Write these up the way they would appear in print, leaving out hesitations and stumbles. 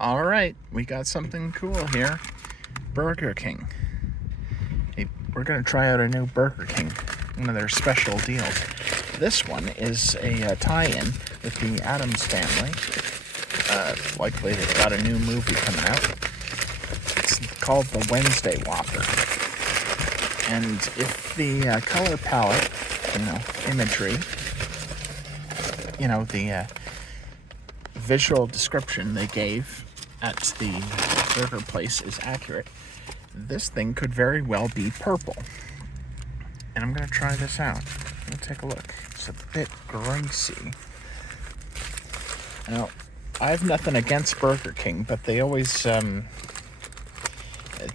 All right, we got something cool here. Burger King. Hey, we're going to try out a new Burger King, one of their special deals. This one is a tie-in with the Addams Family. Likely they've got a new movie coming out. It's called the Wednesday Whopper. And if the color palette, imagery, the visual description they gave at the burger place is accurate, this thing could very well be purple. And I'm going to try this out. I'm going to take a look. It's a bit greasy. Now, I have nothing against Burger King, but they always,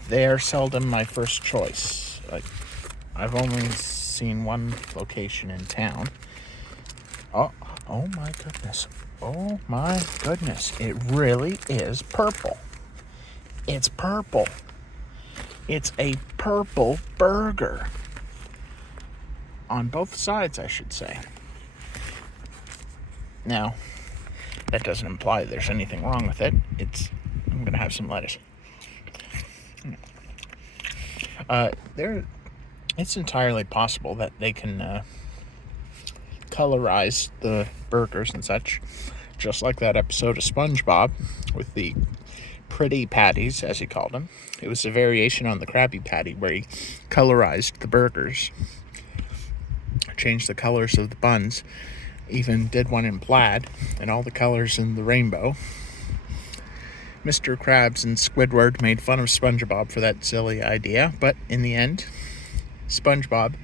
they are seldom my first choice. Like, I've only seen one location in town. Oh my goodness. Oh my goodness. It really is purple. It's purple. It's a purple burger. On both sides, I should say. Now, that doesn't imply there's anything wrong with it. I'm going to have some lettuce. It's entirely possible that they can colorize the burgers and such, just like that episode of Spongebob with the pretty patties, as he called them. It was a variation on the Krabby Patty where he colorized the burgers, changed the colors of the buns, even did one in plaid and all the colors in the rainbow. Mr. Krabs and Squidward made fun of SpongeBob for that silly idea, but in the end, SpongeBob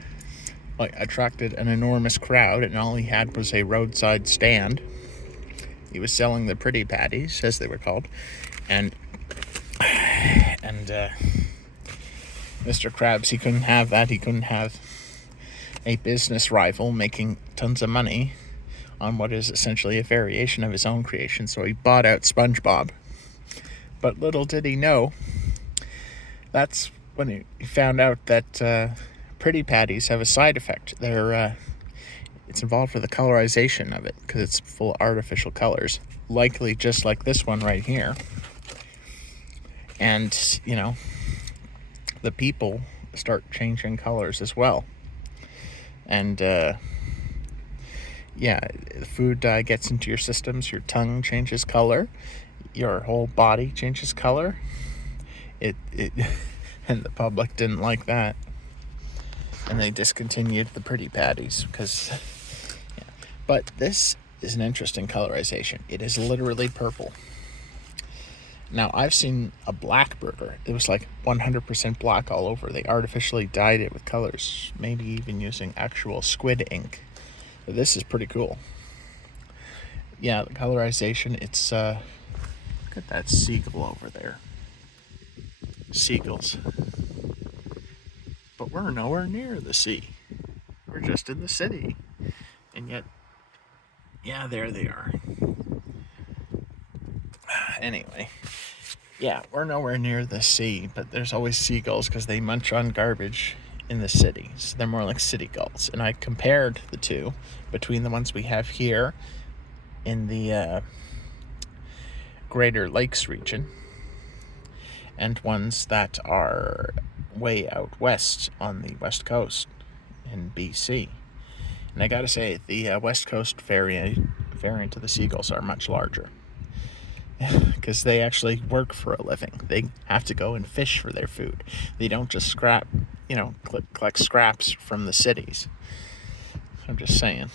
attracted an enormous crowd, and all he had was a roadside stand. He was selling the pretty patties, as they were called, and Mr. Krabs, he couldn't have that. He couldn't have a business rival making tons of money on what is essentially a variation of his own creation, so he bought out SpongeBob. But little did he know, that's when he found out that pretty patties have a side effect. It's involved with the colorization of it, because it's full of artificial colors, likely just like this one right here. And, the people start changing colors as well. And, the food dye gets into your systems, your tongue changes color, your whole body changes color. It and the public didn't like that. And they discontinued the pretty patties because, But this is an interesting colorization. It is literally purple. Now, I've seen a black burger. It was like 100% black all over. They artificially dyed it with colors, maybe even using actual squid ink. But this is pretty cool. Yeah, the colorization, it's, look at that seagull over there. Seagulls. But we're nowhere near the sea. We're just in the city. And yet, yeah, there they are. Anyway, yeah, we're nowhere near the sea, but there's always seagulls because they munch on garbage in the city. So they're more like city gulls. And I compared the two between the ones we have here in the Greater Lakes region and ones that are way out west on the west coast in BC. And I gotta say, the west coast variant of the seagulls are much larger because they actually work for a living. They have to go and fish for their food. They don't just collect scraps from the cities. I'm just saying.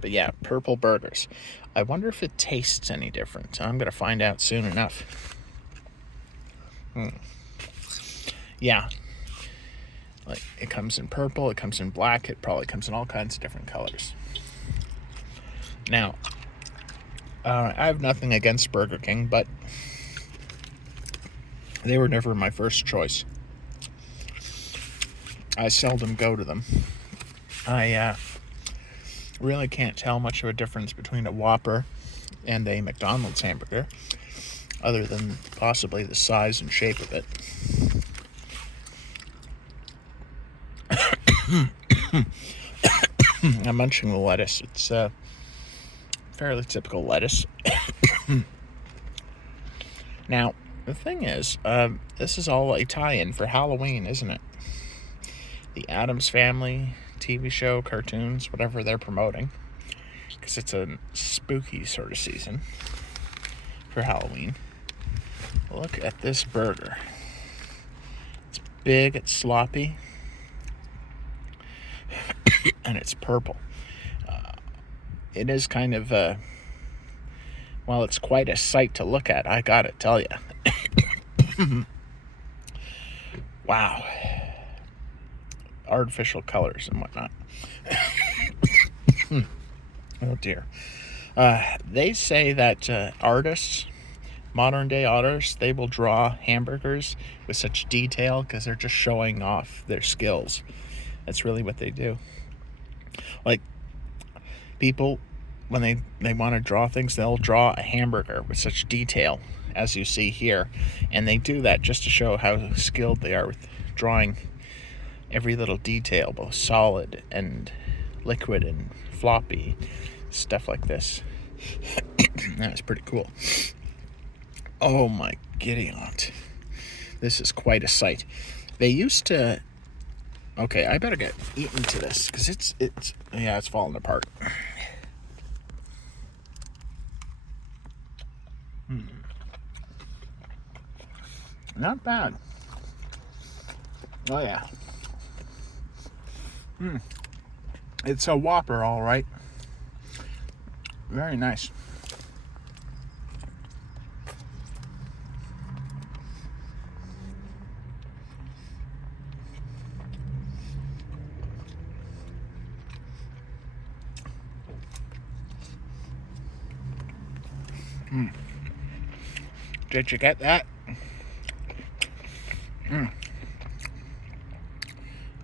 But yeah, purple burgers. I wonder if it tastes any different. I'm gonna find out soon enough. Yeah, like it comes in purple, it comes in black, it probably comes in all kinds of different colors. Now, I have nothing against Burger King, but they were never my first choice. I seldom go to them. I really can't tell much of a difference between a Whopper and a McDonald's hamburger, other than possibly the size and shape of it. I'm munching the lettuce. It's fairly typical lettuce. Now, the thing is, this is all a tie-in for Halloween, isn't it? The Addams Family TV show, cartoons, whatever they're promoting, because it's a spooky sort of season for Halloween. Look at this burger. It's big, it's sloppy, and it's purple. It is kind of well, it's quite a sight to look at, I gotta tell you. Wow. Artificial colors and whatnot. Oh dear. They say that artists, modern day artists, they will draw hamburgers with such detail because they're just showing off their skills. That's really what they do. Like, people, when they want to draw things, they'll draw a hamburger with such detail, as you see here, and they do that just to show how skilled they are with drawing every little detail, both solid and liquid and floppy, stuff like this. That's pretty cool. Oh my giddy aunt. This is quite a sight. They used to... Okay, I better get eaten to this, because it's falling apart. Not bad. Oh yeah. It's a Whopper, all right. Very nice. Did you get that?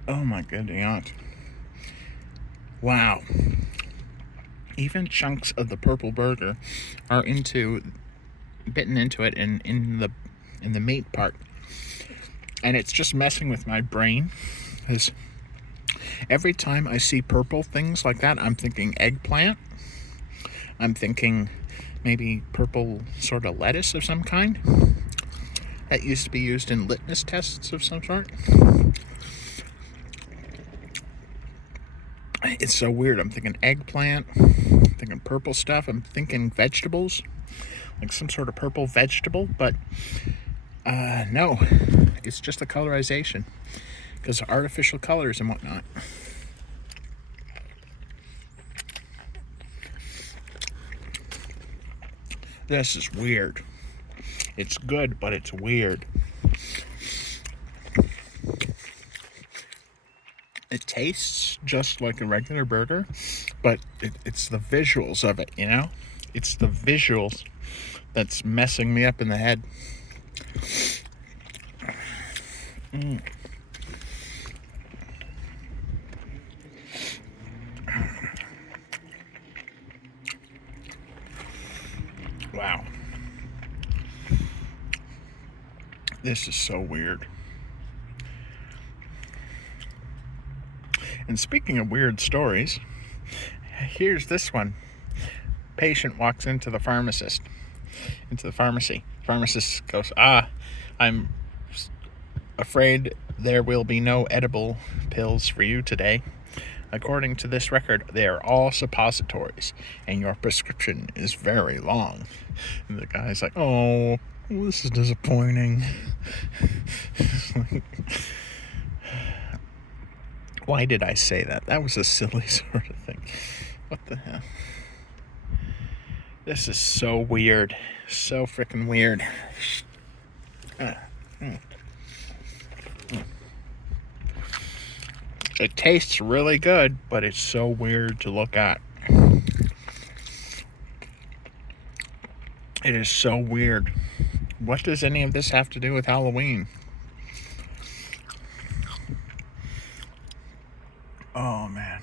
Oh my goodness, aunt. Wow. Even chunks of the purple burger are bitten into it and in the meat part. And it's just messing with my brain, because every time I see purple things like that, I'm thinking eggplant. I'm thinking maybe purple sort of lettuce of some kind that used to be used in litmus tests of some sort. It's so weird. I'm thinking eggplant, I'm thinking purple stuff, I'm thinking vegetables, like some sort of purple vegetable, but no, it's just a colorization because of artificial colors and whatnot. This is weird. It's good, but it's weird. It tastes just like a regular burger, but it's the visuals of it, you know? It's the visuals that's messing me up in the head. Wow. This is so weird. And speaking of weird stories, here's this one. Patient walks into the pharmacy. Pharmacist goes, I'm afraid there will be no edible pills for you today. According to this record, they are all suppositories, and your prescription is very long. And the guy's like, oh, this is disappointing. Why did I say that? That was a silly sort of thing. What the hell? This is so weird. So freaking weird. It tastes really good, but it's so weird to look at. It is so weird. What does any of this have to do with Halloween? Oh man.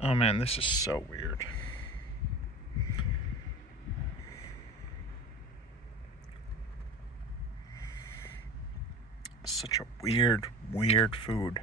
Oh man, this is so weird. Such a weird, weird food.